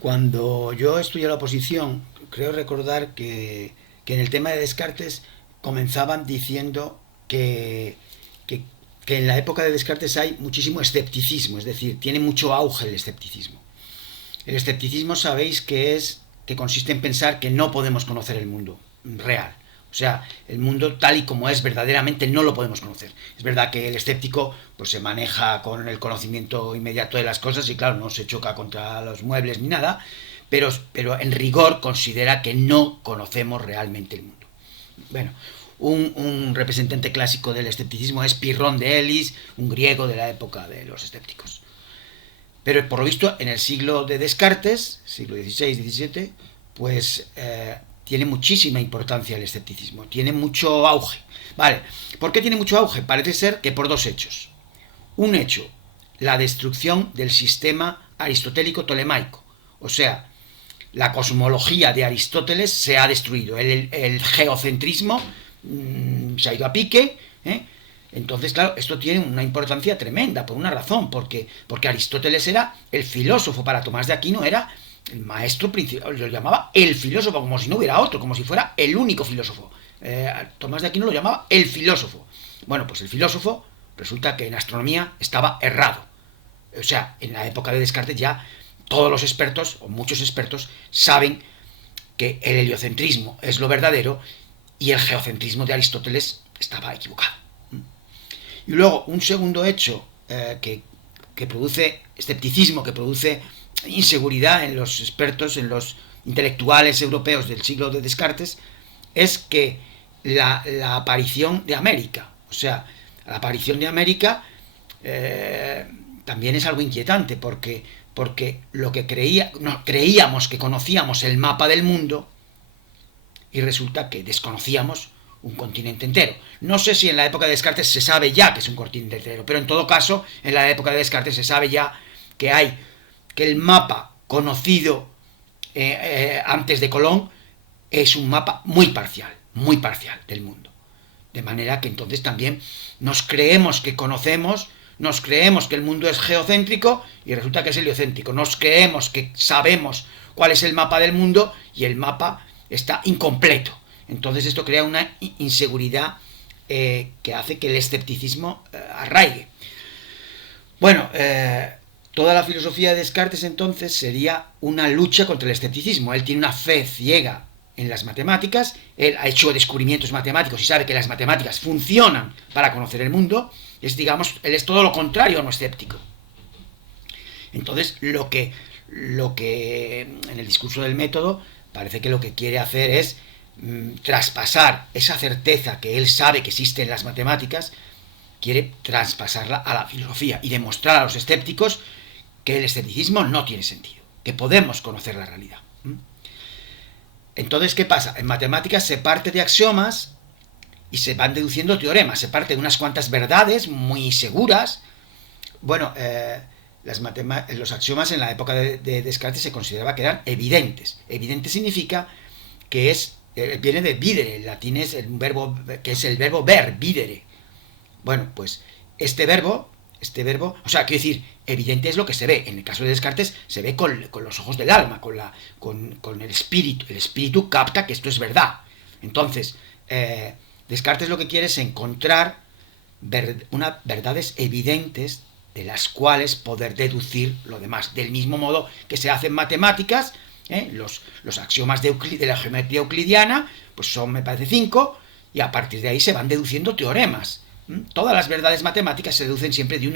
Cuando yo estudié la oposición, creo recordar que en el tema de Descartes comenzaban diciendo que, que en la época de Descartes hay muchísimo escepticismo, es decir, tiene mucho auge el escepticismo. El escepticismo sabéis que consiste en pensar que no podemos conocer el mundo real. O sea, el mundo tal y como es verdaderamente no lo podemos conocer. Es verdad que el escéptico pues se maneja con el conocimiento inmediato de las cosas y claro, no se choca contra los muebles ni nada, pero en rigor considera que no conocemos realmente el mundo. Bueno, un representante clásico del escepticismo es Pirrón de Elis, un griego de la época de los escépticos. Pero por lo visto, en el siglo de Descartes, siglo XVI-XVII, pues tiene muchísima importancia el escepticismo, tiene mucho auge. Vale, ¿por qué tiene mucho auge? Parece ser que por dos hechos. Un hecho, la destrucción del sistema aristotélico tolemaico. O sea, la cosmología de Aristóteles se ha destruido. El geocentrismo se ha ido a pique. Entonces, claro, esto tiene una importancia tremenda por una razón, porque Aristóteles era el filósofo, para Tomás de Aquino era el maestro principal, lo llamaba el filósofo, como si no hubiera otro, como si fuera el único filósofo. Tomás de Aquino lo llamaba el filósofo. Bueno, pues el filósofo resulta que en astronomía estaba errado. O sea, en la época de Descartes ya todos los expertos, o muchos expertos, saben que el heliocentrismo es lo verdadero y el geocentrismo de Aristóteles estaba equivocado. Y luego un segundo hecho que produce escepticismo, que produce inseguridad en los expertos, en los intelectuales europeos del siglo de Descartes, es que la aparición de América, o sea, la aparición de América también es algo inquietante porque lo que creíamos que conocíamos el mapa del mundo y resulta que desconocíamos un continente entero. No sé si en la época de Descartes se sabe ya que es un continente entero, pero en todo caso, en la época de Descartes se sabe ya que el mapa conocido antes de Colón es un mapa muy parcial del mundo. De manera que entonces también nos creemos que conocemos, nos creemos que el mundo es geocéntrico y resulta que es heliocéntrico. Nos creemos que sabemos cuál es el mapa del mundo y el mapa está incompleto. Entonces esto crea una inseguridad que hace que el escepticismo arraigue. Bueno, toda la filosofía de Descartes entonces sería una lucha contra el escepticismo. Él tiene una fe ciega en las matemáticas, él ha hecho descubrimientos matemáticos y sabe que las matemáticas funcionan para conocer el mundo, digamos, él es todo lo contrario a un escéptico. Entonces, lo que en el discurso del método parece que lo que quiere hacer es traspasar esa certeza que él sabe que existe en las matemáticas, quiere traspasarla a la filosofía y demostrar a los escépticos que el escepticismo no tiene sentido, que podemos conocer la realidad. Entonces, ¿qué pasa? En matemáticas se parte de axiomas y se van deduciendo teoremas, se parte de unas cuantas verdades muy seguras. Bueno, los axiomas en la época de Descartes se consideraba que eran evidentes. Evidente significa que viene de videre, en latín es un verbo que es el verbo ver, videre. Bueno, pues este verbo, o sea, quiero decir, evidente es lo que se ve. En el caso de Descartes se ve con los ojos del alma, con el espíritu. El espíritu capta que esto es verdad. Entonces, Descartes lo que quiere es encontrar unas verdades evidentes de las cuales poder deducir lo demás. Del mismo modo que se hace en matemáticas, los axiomas de la geometría euclidiana, pues son, me parece, 5, y a partir de ahí se van deduciendo teoremas. Todas las verdades matemáticas se deducen siempre de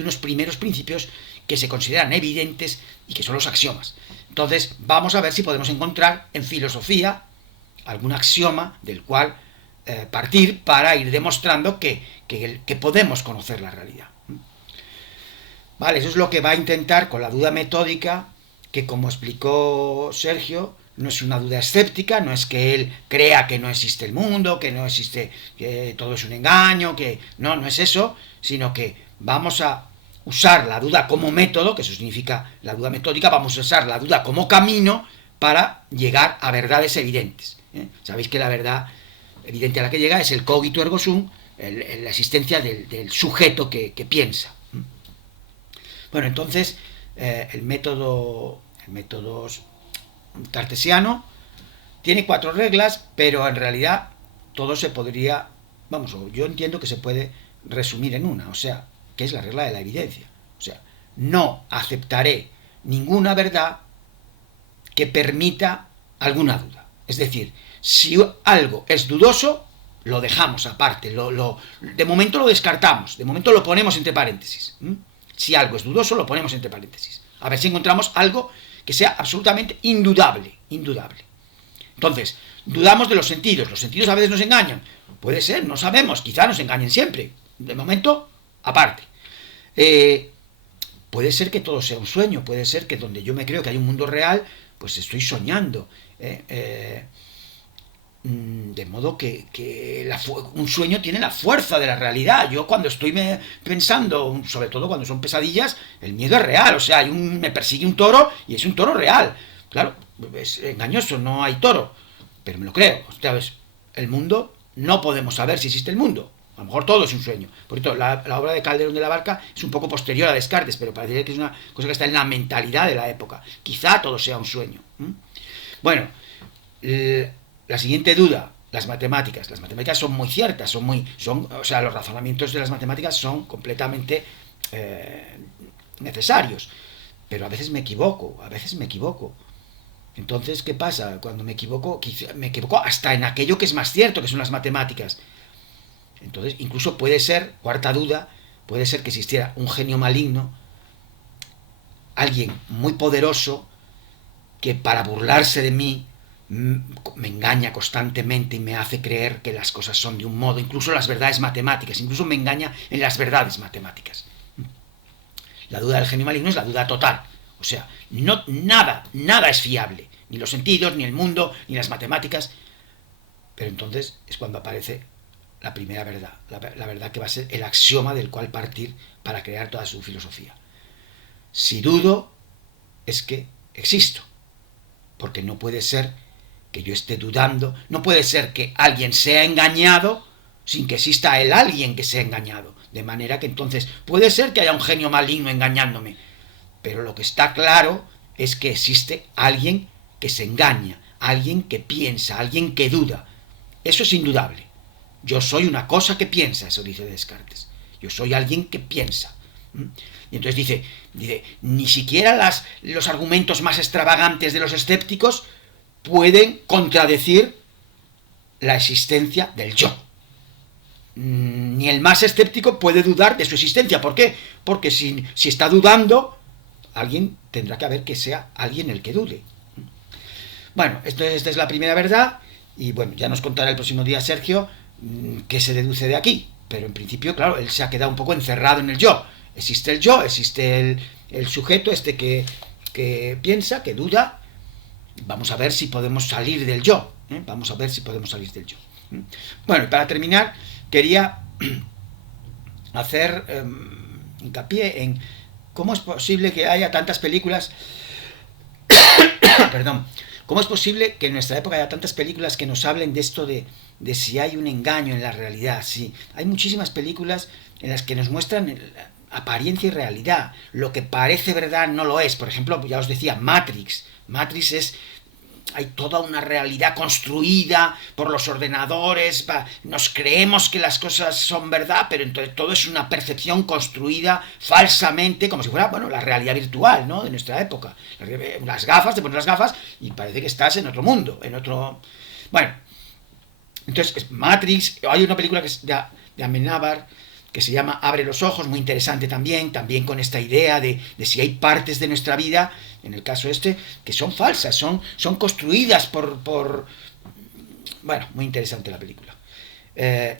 unos primeros principios que se consideran evidentes y que son los axiomas. Entonces, vamos a ver si podemos encontrar en filosofía algún axioma del cual partir para ir demostrando que podemos conocer la realidad. Vale, eso es lo que va a intentar con la duda metódica, que como explicó Sergio, no es una duda escéptica, no es que él crea que no existe el mundo, que no existe, que todo es un engaño, que no es eso, sino que vamos a usar la duda como método, que eso significa la duda metódica, vamos a usar la duda como camino para llegar a verdades evidentes. Sabéis que la verdad evidente a la que llega es el cogito ergo sum, la existencia del sujeto que piensa. Bueno, entonces el método el método cartesiano tiene 4 reglas, pero en realidad todo se podría, vamos, yo entiendo que se puede resumir en una, o sea, que es la regla de la evidencia. O sea, no aceptaré ninguna verdad que permita alguna duda. Es decir, si algo es dudoso, lo dejamos aparte, de momento lo descartamos, de momento lo ponemos entre paréntesis. Si algo es dudoso, lo ponemos entre paréntesis. A ver si encontramos algo que sea absolutamente indudable. Entonces, dudamos de los sentidos a veces nos engañan. Puede ser, no sabemos, quizá nos engañen siempre. De momento, aparte. Puede ser que todo sea un sueño, puede ser que donde yo me creo que hay un mundo real, pues estoy soñando. De modo que un sueño tiene la fuerza de la realidad. Yo cuando estoy pensando, sobre todo cuando son pesadillas, el miedo es real. O sea, me persigue un toro y es un toro real. Claro, es engañoso, no hay toro, pero me lo creo. ¿Sabes? El mundo, no podemos saber si existe el mundo. A lo mejor todo es un sueño. Por cierto, la obra de Calderón de la Barca es un poco posterior a Descartes, pero parece que es una cosa que está en la mentalidad de la época. Quizá todo sea un sueño. Bueno, la siguiente duda, las matemáticas. Las matemáticas son muy ciertas, o sea, los razonamientos de las matemáticas son completamente necesarios. Pero a veces me equivoco. Entonces, ¿qué pasa? Cuando me equivoco hasta en aquello que es más cierto, que son las matemáticas. Entonces, incluso puede ser, cuarta duda, puede ser que existiera un genio maligno, alguien muy poderoso, que para burlarse de mí me engaña constantemente y me hace creer que las cosas son de un modo, incluso las verdades matemáticas, incluso me engaña en las verdades matemáticas. La duda del genio maligno es la duda total. O sea, nada es fiable, ni los sentidos, ni el mundo, ni las matemáticas. Pero entonces es cuando aparece la primera verdad, la verdad que va a ser el axioma del cual partir para crear toda su filosofía. Si dudo, es que existo, porque no puede ser que yo esté dudando, no puede ser que alguien sea engañado sin que exista el alguien que sea engañado, de manera que entonces puede ser que haya un genio maligno engañándome, pero lo que está claro es que existe alguien que se engaña, alguien que piensa, alguien que duda. Eso es indudable. Yo soy una cosa que piensa, eso dice Descartes. Yo soy alguien que piensa. Y entonces dice, ni siquiera los argumentos más extravagantes de los escépticos pueden contradecir la existencia del yo. Ni el más escéptico puede dudar de su existencia. ¿Por qué? Porque si está dudando, alguien tendrá que haber que sea alguien el que dude. Bueno, esta es la primera verdad. Y bueno, ya nos contará el próximo día Sergio qué se deduce de aquí. Pero en principio, claro, él se ha quedado un poco encerrado en el yo. Existe el yo, existe el sujeto que piensa, que duda. Vamos a ver si podemos salir del yo. Vamos a ver si podemos salir del yo. Bueno, y para terminar, quería hacer hincapié en cómo es posible que haya tantas películas perdón, cómo es posible que en nuestra época haya tantas películas que nos hablen de esto de si hay un engaño en la realidad. Sí, hay muchísimas películas en las que nos muestran apariencia y realidad. Lo que parece verdad no lo es. Por ejemplo, ya os decía, Matrix hay toda una realidad construida por los ordenadores, nos creemos que las cosas son verdad, pero entonces todo es una percepción construida falsamente, como si fuera, bueno, la realidad virtual, ¿no?, de nuestra época. Las gafas, te pones las gafas y parece que estás en otro mundo, en otro... Bueno, entonces Matrix, hay una película que es de Amenábar, que se llama Abre los ojos, muy interesante también con esta idea de si hay partes de nuestra vida, en el caso que son falsas, son construidas por... Bueno, muy interesante la película.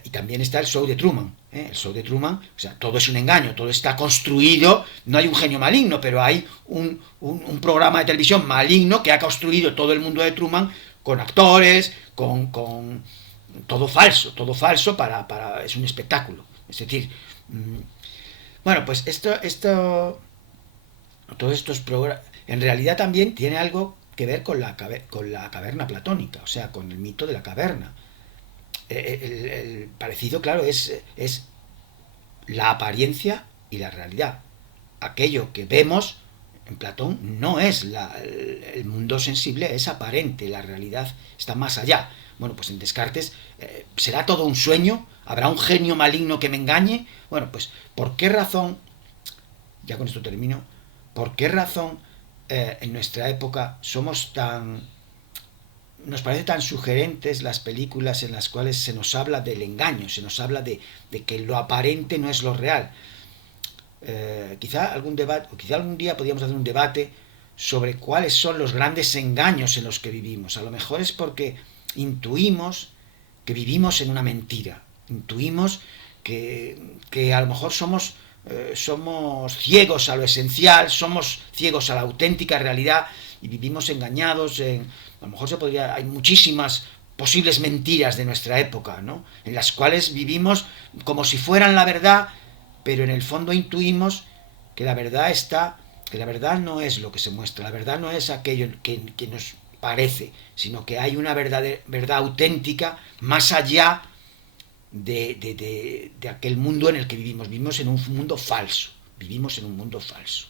Y también está el show de Truman. El show de Truman, o sea, todo es un engaño, todo está construido, no hay un genio maligno, pero hay un programa de televisión maligno que ha construido todo el mundo de Truman con actores, con todo falso para es un espectáculo. Es decir, bueno, pues todos estos programas, en realidad también tiene algo que ver con la caverna platónica, o sea, con el mito de la caverna. El parecido, claro, es la apariencia y la realidad. Aquello que vemos en Platón no es la el mundo sensible es aparente, la realidad está más allá. Bueno, pues en Descartes será todo un sueño, habrá un genio maligno que me engañe. Bueno, pues ¿por qué razón, ya con esto termino, por qué razón en nuestra época somos tan, nos parece tan sugerentes las películas en las cuales se nos habla del engaño, se nos habla de que lo aparente no es lo real? Quizá algún debate, o quizá algún día podríamos hacer un debate sobre cuáles son los grandes engaños en los que vivimos. A lo mejor es porque intuimos que vivimos en una mentira, intuimos que a lo mejor somos ciegos a lo esencial, somos ciegos a la auténtica realidad y vivimos engañados. A lo mejor hay muchísimas posibles mentiras de nuestra época, ¿no? En las cuales vivimos como si fueran la verdad, pero en el fondo intuimos que que la verdad no es lo que se muestra, la verdad no es aquello que nos parece, sino que hay una verdad auténtica más allá de aquel mundo en el que vivimos. Vivimos en un mundo falso, vivimos en un mundo falso.